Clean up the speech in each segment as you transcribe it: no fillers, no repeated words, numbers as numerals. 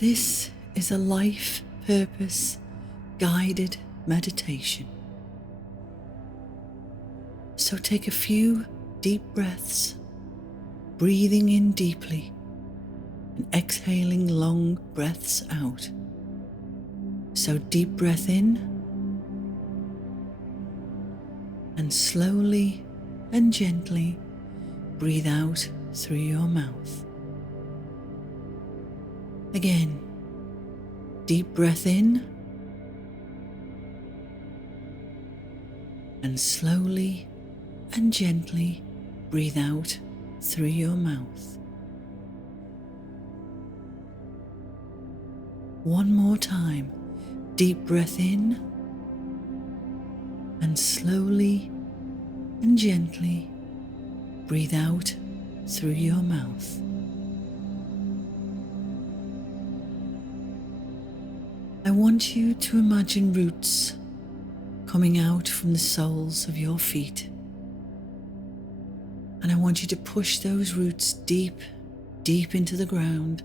This is a life purpose guided meditation. So take a few deep breaths, breathing in deeply and exhaling long breaths out. So deep breath in and slowly and gently breathe out through your mouth. Again, deep breath in and slowly and gently breathe out through your mouth. One more time, deep breath in and slowly and gently breathe out through your mouth. I want you to imagine roots coming out from the soles of your feet. And I want you to push those roots deep, deep into the ground,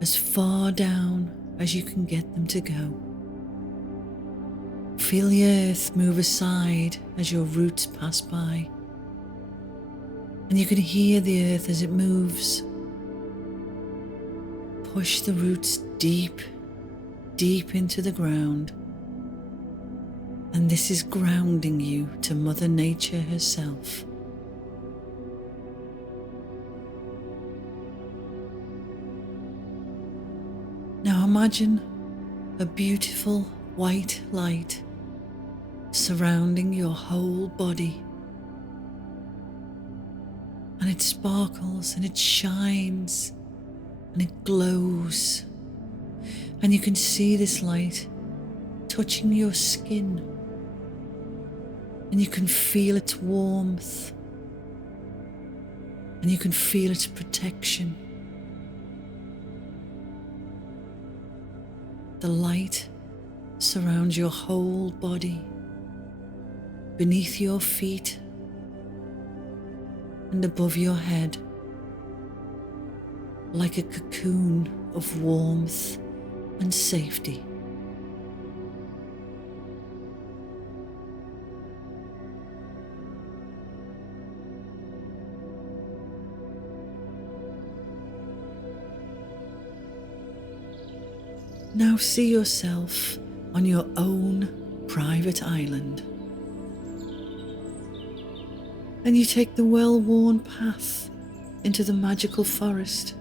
as far down as you can get them to go. Feel the earth move aside as your roots pass by. And you can hear the earth as it moves. Push the roots deep, deep into the ground. And this is grounding you to Mother Nature herself. Now imagine a beautiful white light surrounding your whole body. And it sparkles and it shines and it glows. And you can see this light touching your skin. And you can feel its warmth. And you can feel its protection. The light surrounds your whole body, beneath your feet and above your head, like a cocoon of warmth and safety. Now see yourself on your own private island. And you take the well-worn path into the magical forest.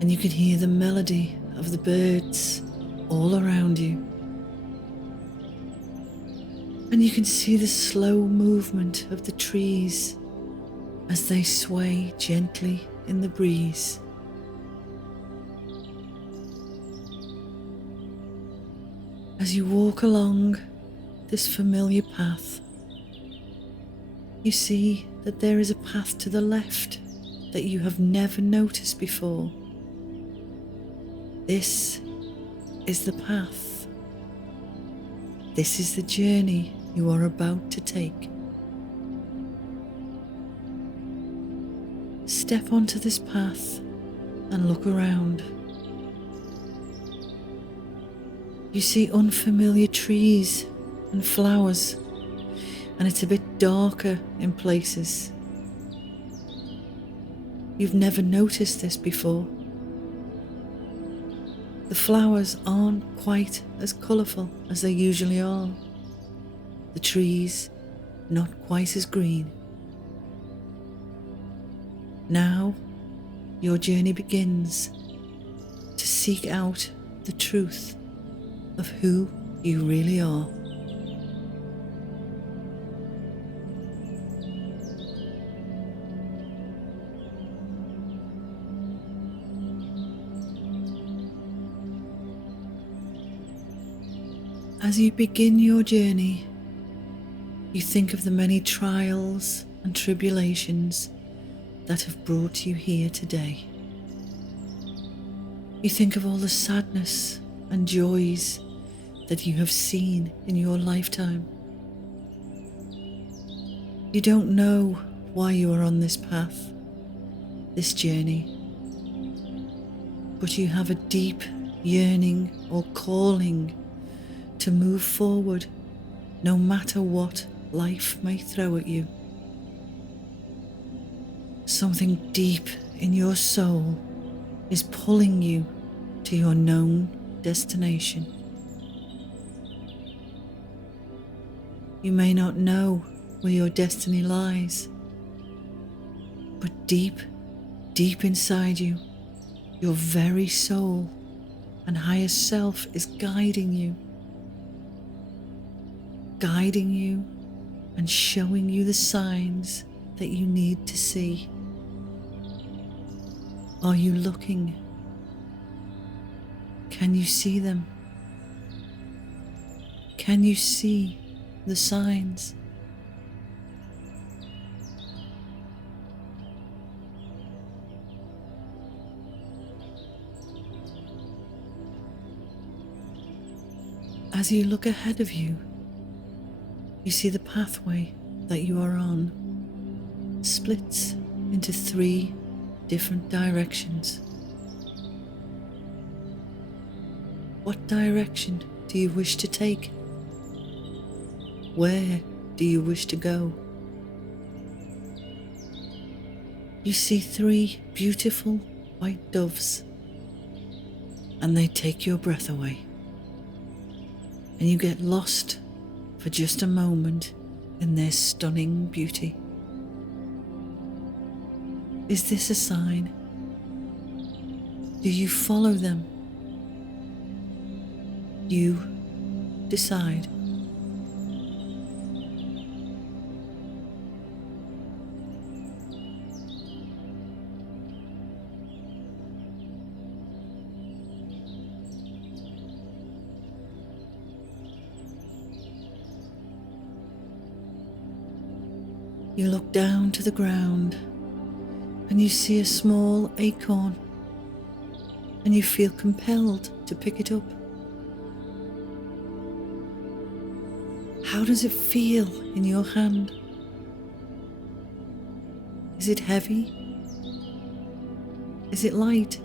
And you can hear the melody of the birds all around you. And you can see the slow movement of the trees as they sway gently in the breeze. As you walk along this familiar path, you see that there is a path to the left that you have never noticed before. This is the path. This is the journey you are about to take. Step onto this path and look around. You see unfamiliar trees and flowers, and it's a bit darker in places. You've never noticed this before. The flowers aren't quite as colourful as they usually are. The trees not quite as green. Now your journey begins to seek out the truth of who you really are. As you begin your journey, you think of the many trials and tribulations that have brought you here today. You think of all the sadness and joys that you have seen in your lifetime. You don't know why you are on this path, this journey, but you have a deep yearning or calling to move forward no matter what life may throw at you. Something deep in your soul is pulling you to your known destination. You may not know where your destiny lies, but deep, deep inside you, your very soul and higher self is guiding you and showing you the signs that you need to see. Are you looking? Can you see them? Can you see the signs? As you look ahead of you, you see the pathway that you are on splits into 3 different directions. What direction do you wish to take? Where do you wish to go? You see 3 beautiful white doves, and they take your breath away, and you get lost for just a moment in their stunning beauty. Is this a sign? Do you follow them? You decide. You look down to the ground and you see a small acorn, and you feel compelled to pick it up. How does it feel in your hand? Is it heavy? Is it light?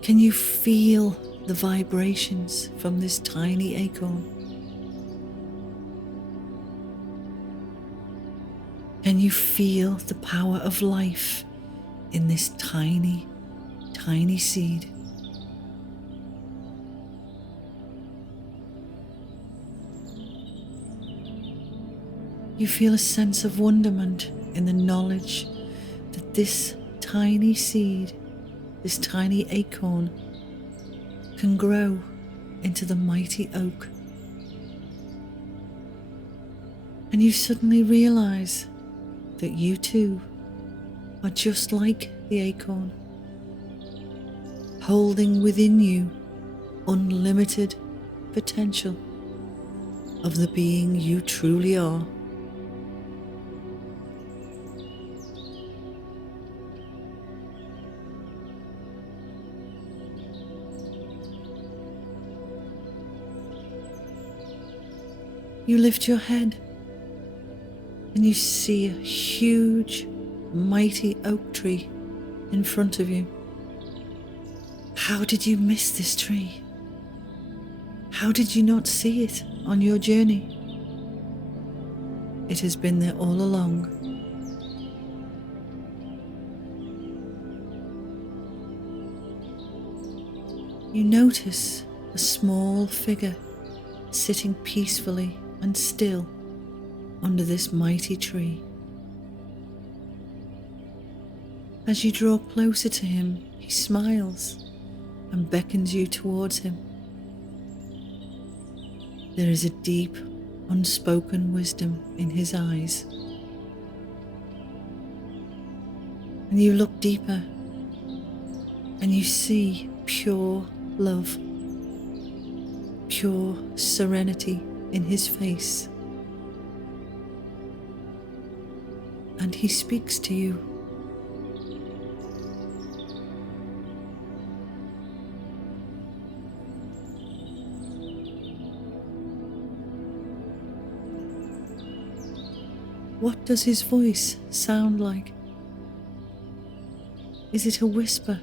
Can you feel the vibrations from this tiny acorn? Can you feel the power of life in this tiny, tiny seed? You feel a sense of wonderment in the knowledge that this tiny seed, this tiny acorn, can grow into the mighty oak. And you suddenly realize that you too are just like the acorn, holding within you unlimited potential of the being you truly are. You lift your head and you see a huge, mighty oak tree in front of you. How did you miss this tree? How did you not see it on your journey? It has been there all along. You notice a small figure sitting peacefully and still under this mighty tree. As you draw closer to him, he smiles and beckons you towards him. There is a deep, unspoken wisdom in his eyes. And you look deeper and you see pure love, pure serenity in his face. And he speaks to you. What does his voice sound like? Is it a whisper,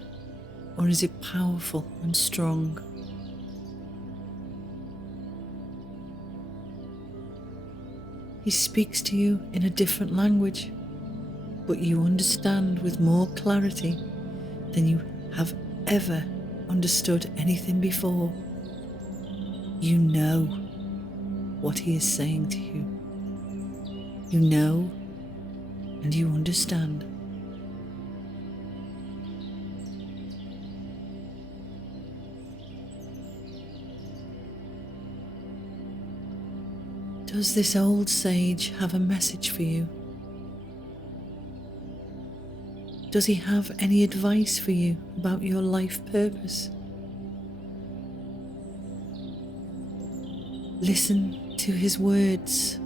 or is it powerful and strong? He speaks to you in a different language, but you understand with more clarity than you have ever understood anything before. You know what he is saying to you. You know and you understand. Does this old sage have a message for you? Does he have any advice for you about your life purpose? Listen to his words.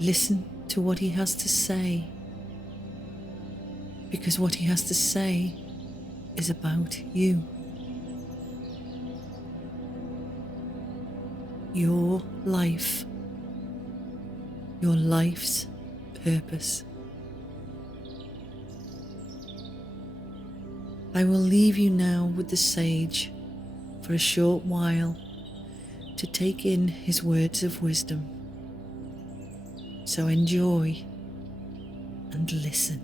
Listen to what he has to say, because what he has to say is about you. Your life, your life's purpose. I will leave you now with the sage for a short while to take in his words of wisdom. So enjoy and listen.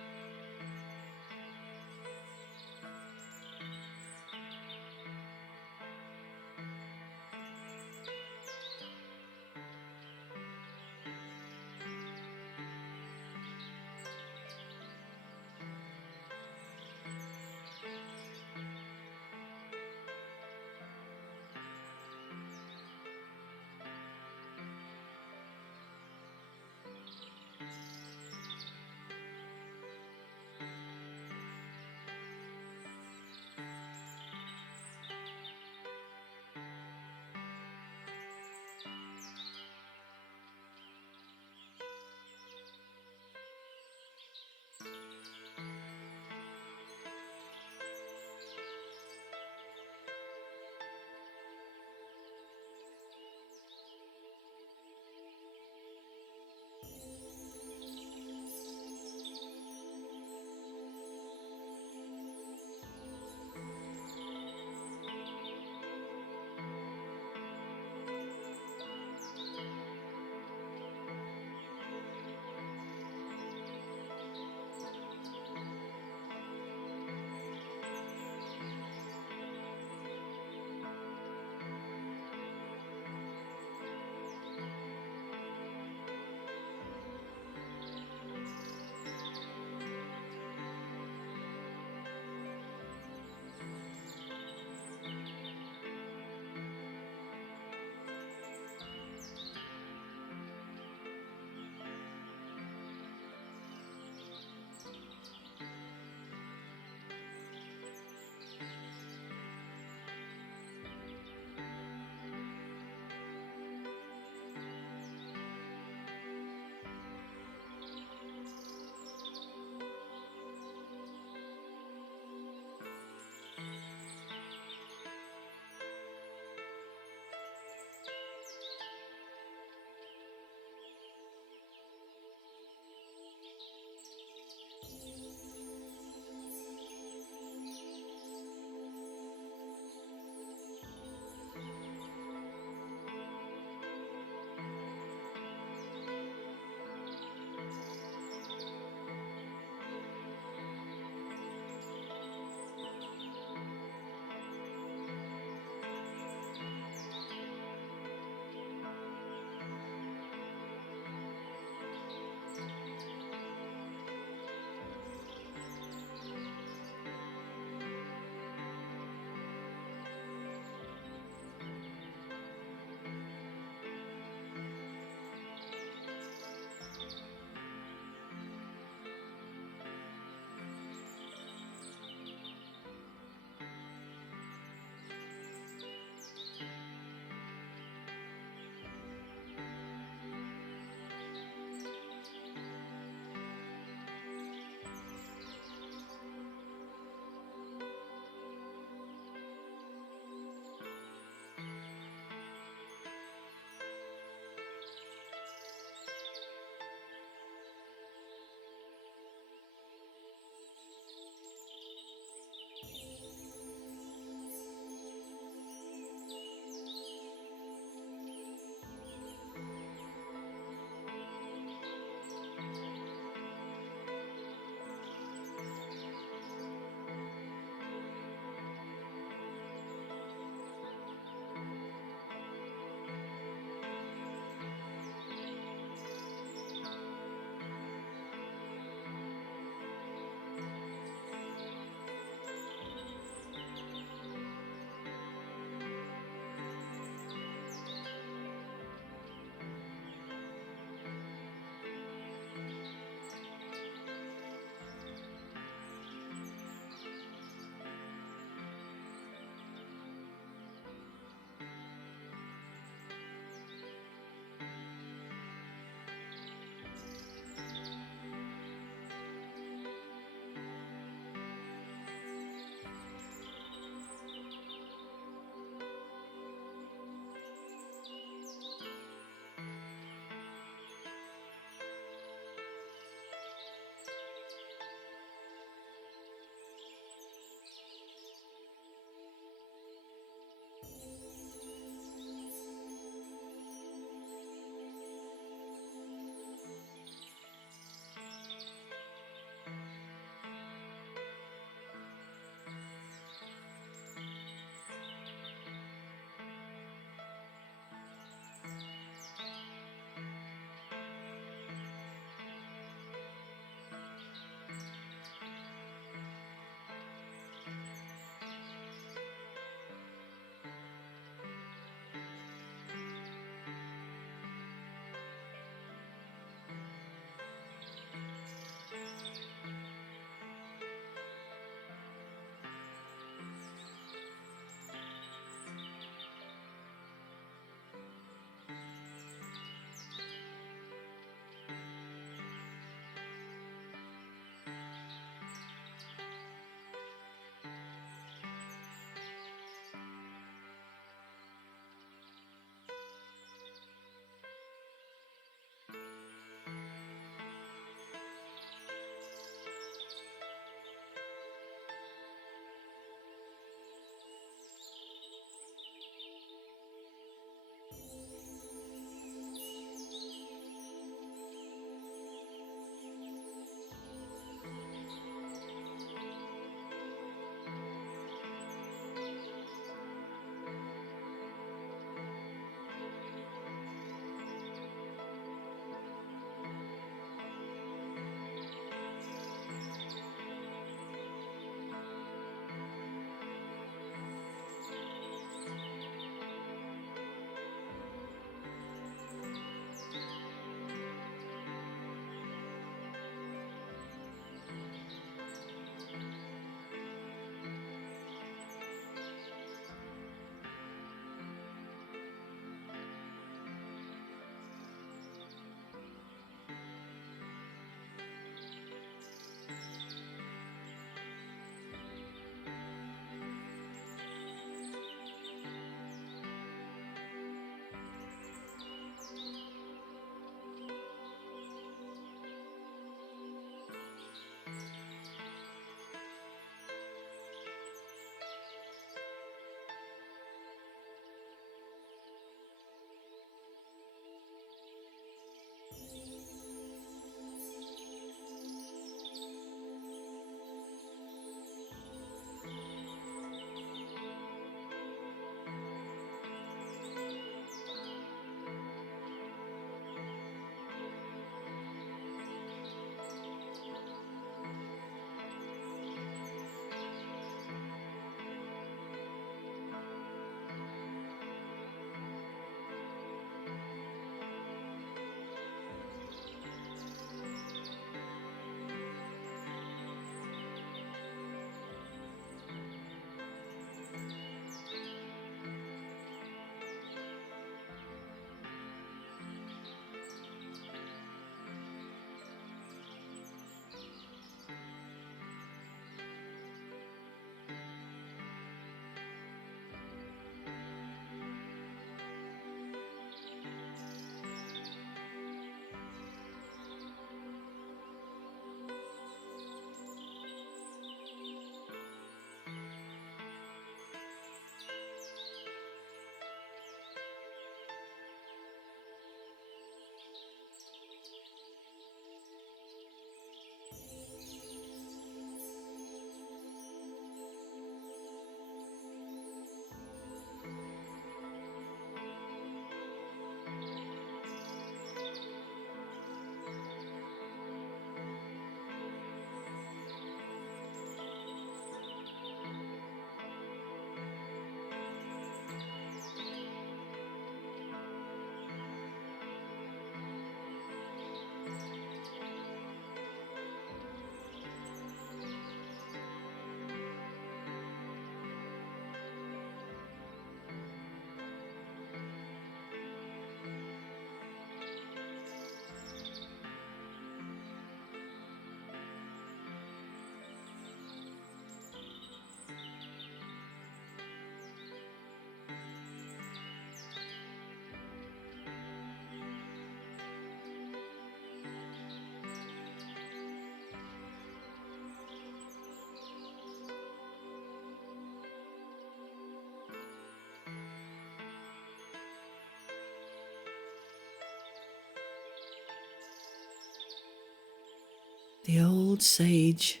The old sage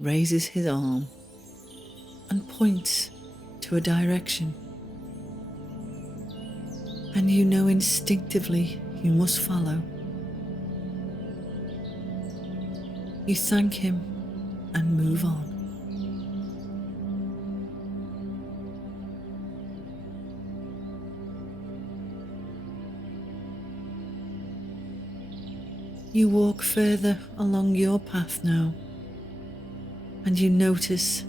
raises his arm and points to a direction, and you know instinctively you must follow. You thank him and move on. You walk further along your path now, and you notice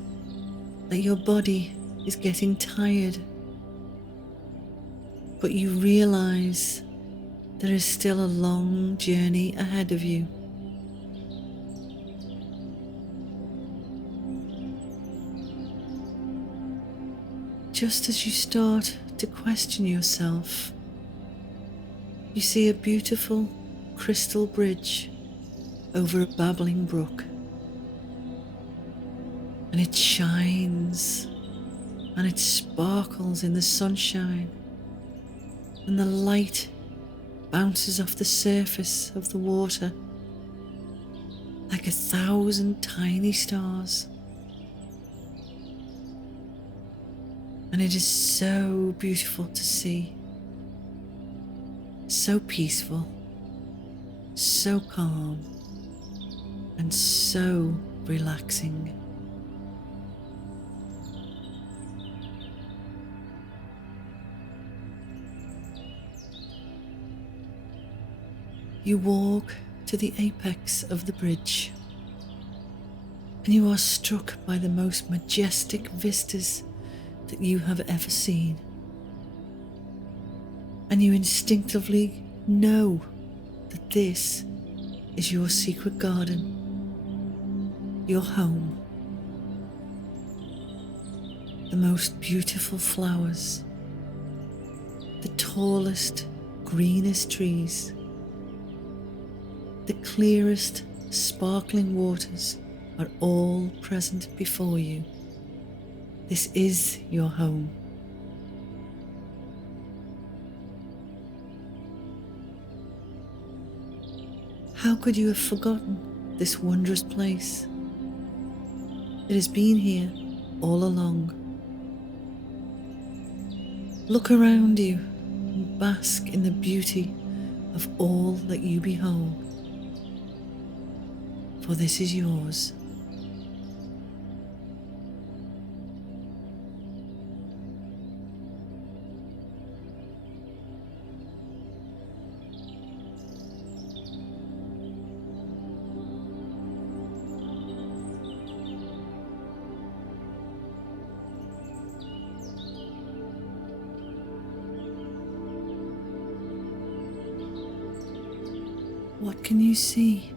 that your body is getting tired, but you realize there is still a long journey ahead of you. Just as you start to question yourself, you see a beautiful crystal bridge over a babbling brook, and it shines and it sparkles in the sunshine, and the light bounces off the surface of the water like 1,000 tiny stars. And it is so beautiful to see, so peaceful, so calm, and so relaxing. You walk to the apex of the bridge, and you are struck by the most majestic vistas that you have ever seen. And you instinctively know that this is your secret garden, your home. The most beautiful flowers, the tallest, greenest trees, the clearest, sparkling waters are all present before you. This is your home. How could you have forgotten this wondrous place? It has been here all along. Look around you and bask in the beauty of all that you behold, for this is yours. What can you see?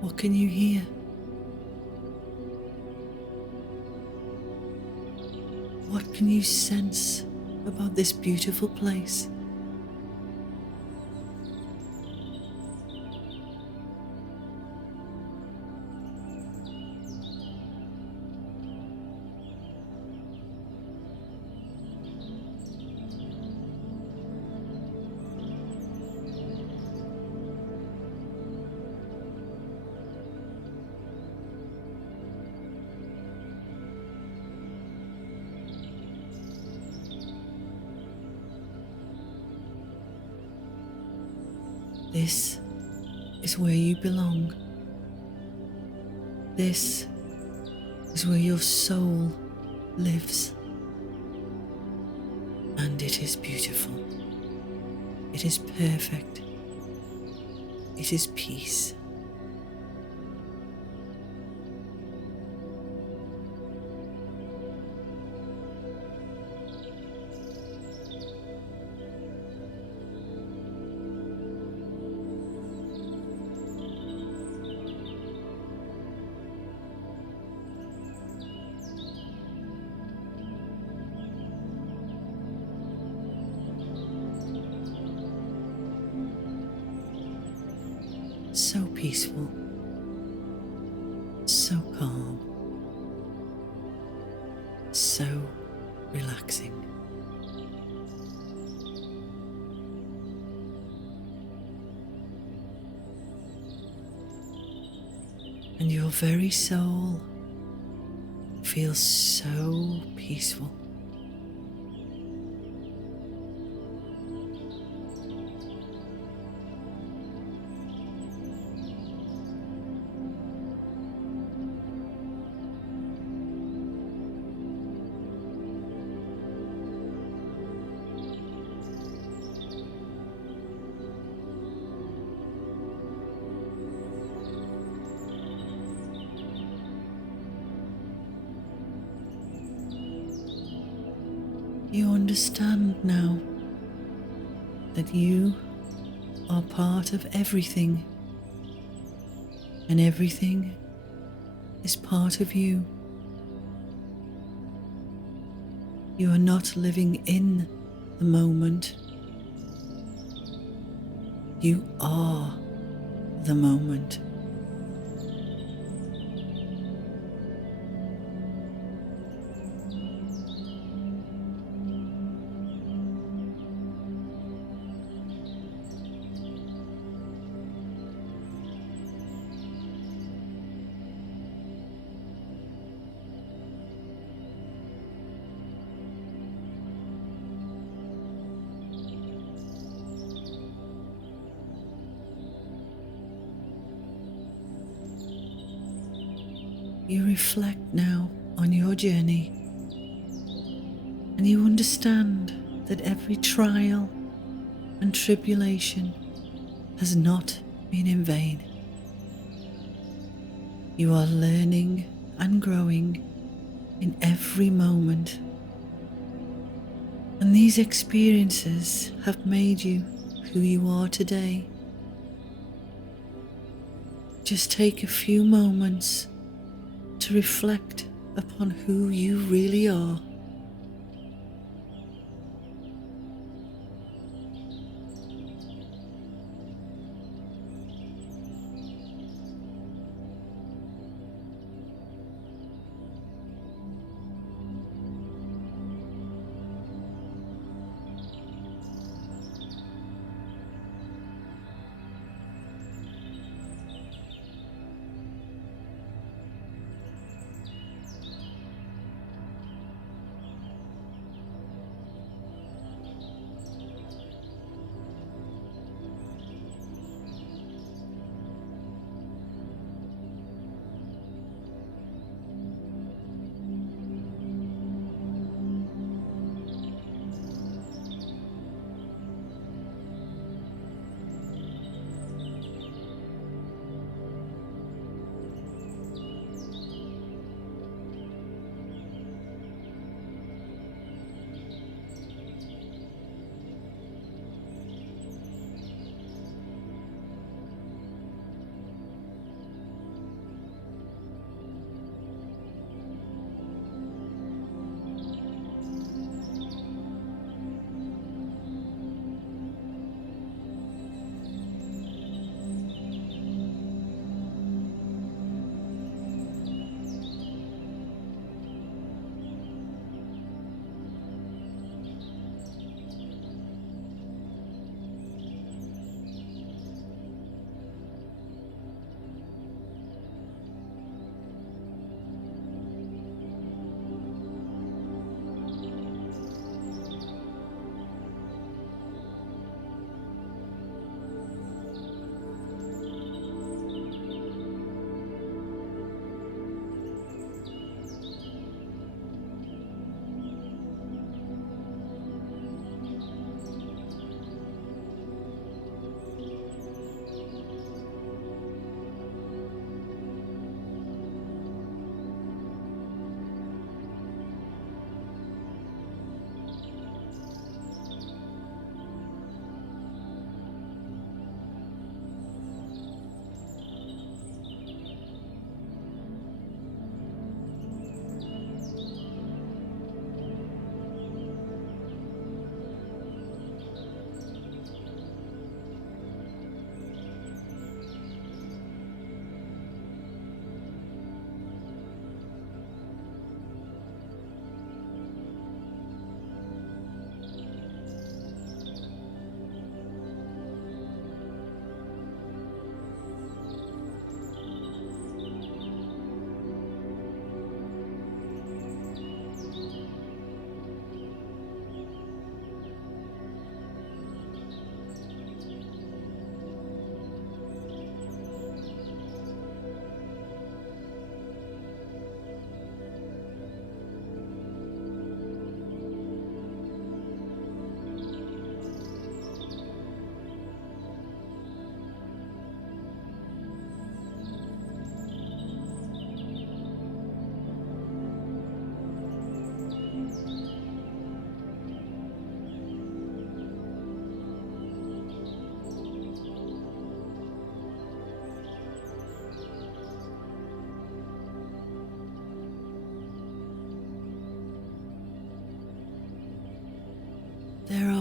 What can you hear? What can you sense about this beautiful place? This is where you belong. This is where your soul lives. And it is beautiful. It is perfect. It is peace. So peaceful, so calm, so relaxing. And your very soul feels so peaceful. You understand now that you are part of everything, and everything is part of you. You are not living in the moment. You are the moment. You reflect now on your journey, and you understand that every trial and tribulation has not been in vain. You are learning and growing in every moment, and these experiences have made you who you are today. Just take a few moments to reflect upon who you really are.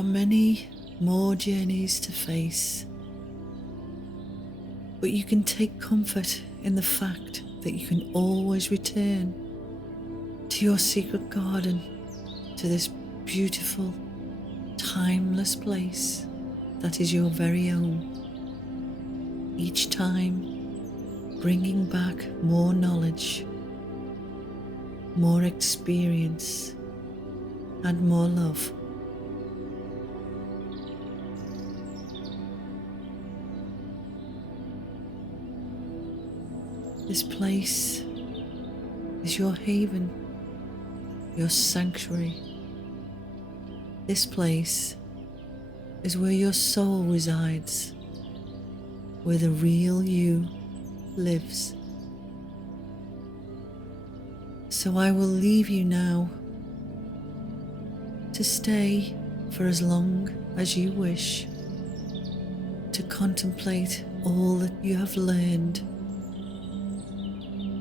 many more journeys to face, but you can take comfort in the fact that you can always return to your secret garden, to this beautiful, timeless place that is your very own. Each time bringing back more knowledge, more experience, and more love. This place is your haven, your sanctuary. This place is where your soul resides, where the real you lives. So I will leave you now to stay for as long as you wish, to contemplate all that you have learned,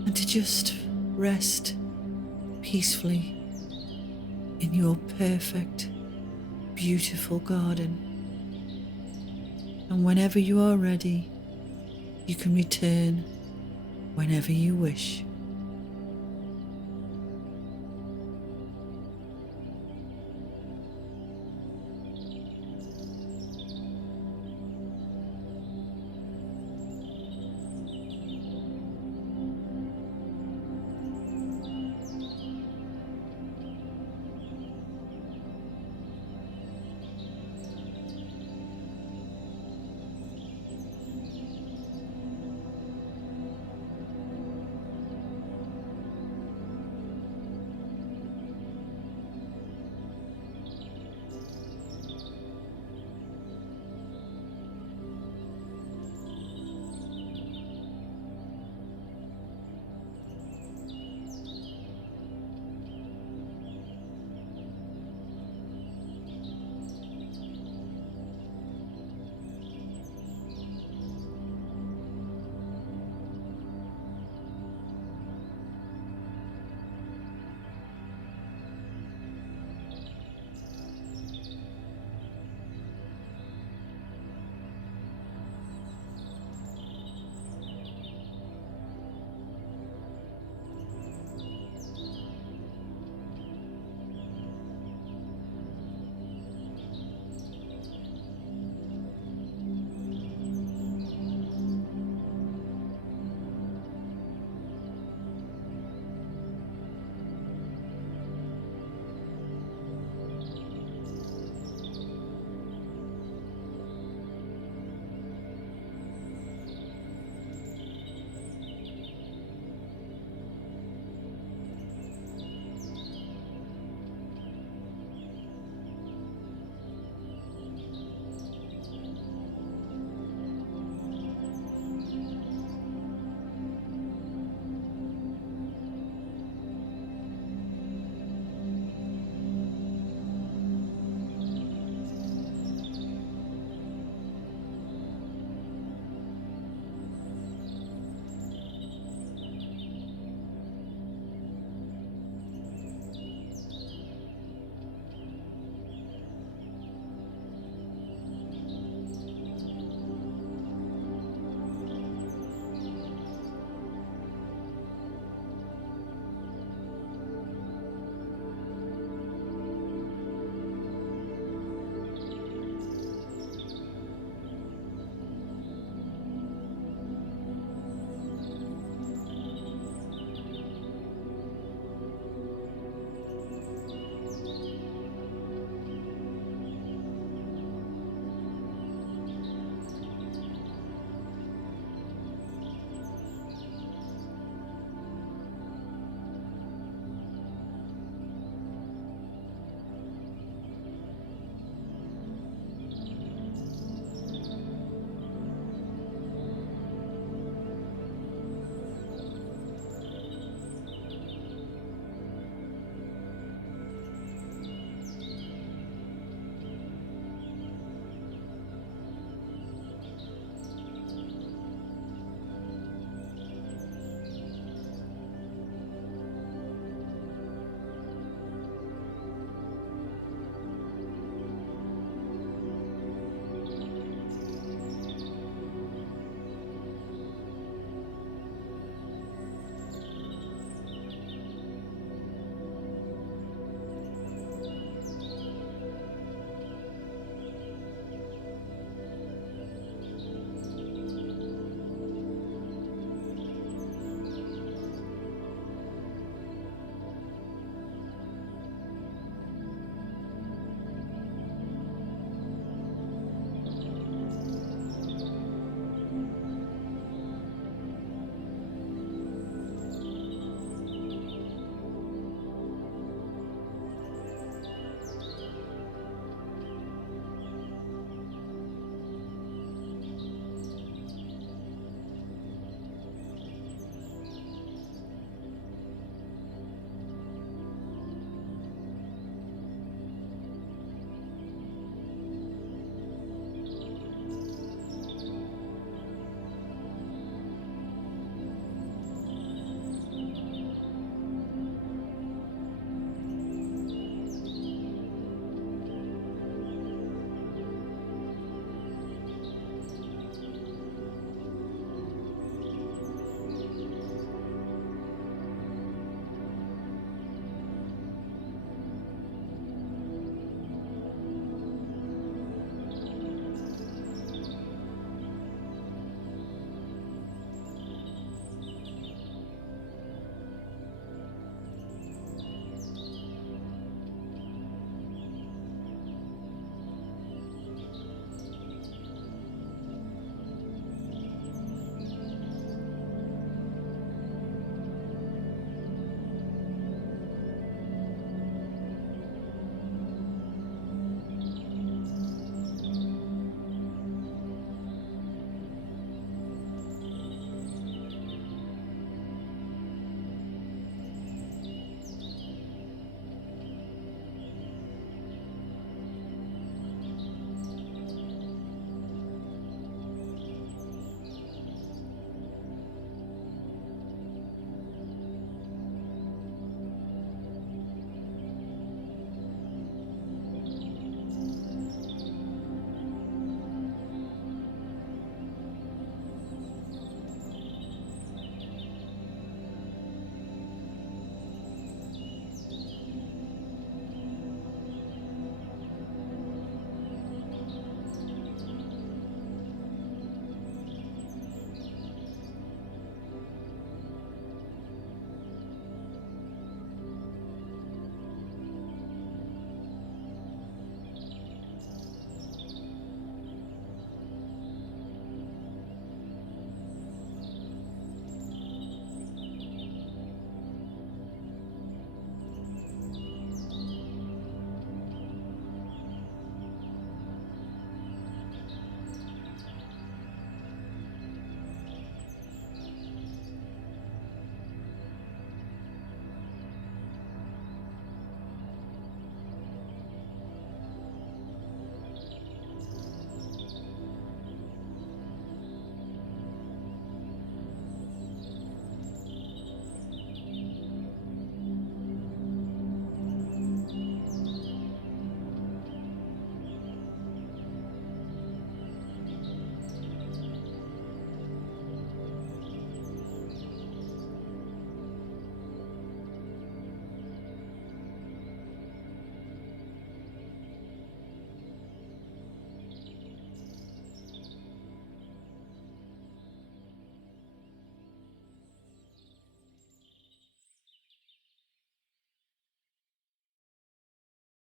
and to just rest peacefully in your perfect, beautiful garden. And whenever you are ready, you can return whenever you wish.